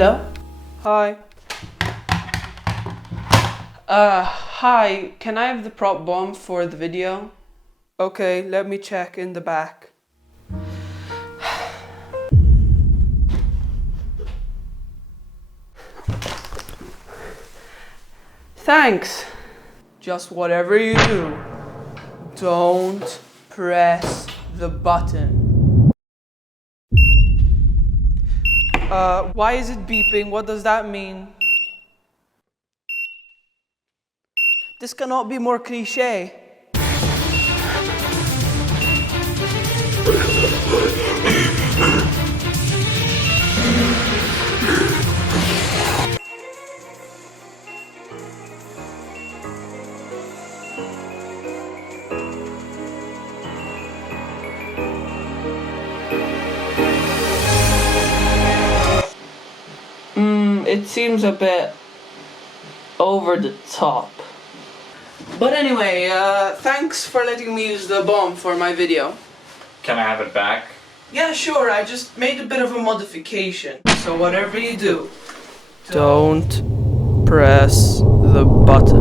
Hello? Hi. Hi, can I have the prop bomb for the video? Okay, let me check in the back. Thanks. Just whatever you do, don't press the button. Why is it beeping? What does that mean? This cannot be more cliché. It seems a bit over the top. But anyway, thanks for letting me use the bomb for my video. Can I have it back? Yeah, sure, I just made a bit of a modification. So whatever you do, don't press the button.